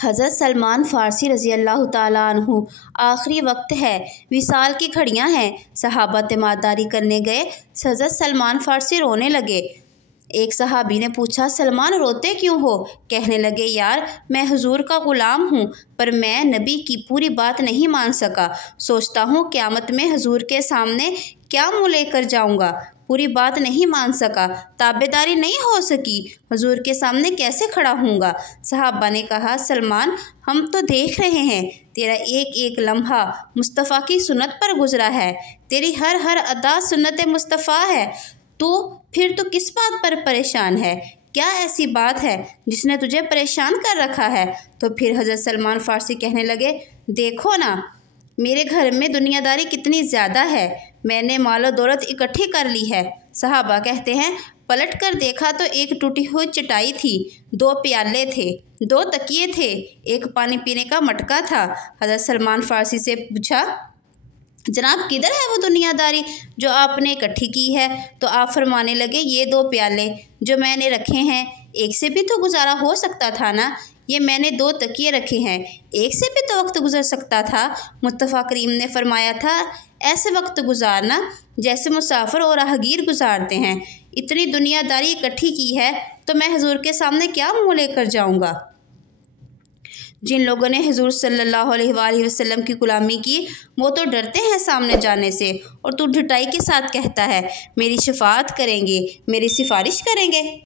हज़रत सलमान फ़ारसी रज़ी अल्लाह ताला अन्हु। आखिरी वक्त है, विसाल की घड़ियां हैं। सहाबा तीमारदारी करने गए। हज़रत सलमान फ़ारसी रोने लगे। एक सहाबी ने पूछा, सलमान रोते क्यों हो? कहने लगे, यार मैं हुजूर का ग़ुलाम हूँ, पर मैं नबी की पूरी बात नहीं मान सका। सोचता हूँ क़यामत में हुजूर के सामने क्या मुँह लेकर जाऊँगा। पूरी बात नहीं मान सका, ताबेदारी नहीं हो सकी, हुजूर के सामने कैसे खड़ा हूँगा। सहाबा ने कहा, सलमान हम तो देख रहे हैं, तेरा एक एक लम्हा मुस्तफ़ा की सुन्नत पर गुजरा है, तेरी हर हर अदा सुन्नत मुस्तफ़ा है। तो फिर तो किस बात पर परेशान है? क्या ऐसी बात है जिसने तुझे परेशान कर रखा है? तो फिर हज़रत सलमान फ़ारसी कहने लगे, देखो ना मेरे घर में दुनियादारी कितनी ज़्यादा है, मैंने मालो दौलत इकट्ठी कर ली है। सहाबा कहते हैं, पलट कर देखा तो एक टूटी हुई चटाई थी, 2 प्याले थे, 2 तकिए थे, एक पानी पीने का मटका था। हज़रत सलमान फ़ारसी से पूछा, जनाब किधर है वो दुनियादारी जो आपने इकट्ठी की है? तो आप फरमाने लगे, ये 2 प्याले जो मैंने रखे हैं, एक से भी तो गुजारा हो सकता था ना। ये मैंने 2 तकिए रखे हैं, एक से भी तो वक्त गुजर सकता था। मुस्तफ़ा करीम ने फरमाया था, ऐसे वक्त गुजारना जैसे मुसाफिर और राहगीर गुजारते हैं। इतनी दुनियादारी इकट्ठी की है तो मैं हुजूर के सामने क्या मुँह लेकर जाऊँगा। जिन लोगों ने हुजूर सल्लल्लाहु अलैहि वसल्लम की गुलामी की, वो तो डरते हैं सामने जाने से, और तू ढिठाई के साथ कहता है मेरी शफाअत करेंगे, मेरी सिफारिश करेंगे।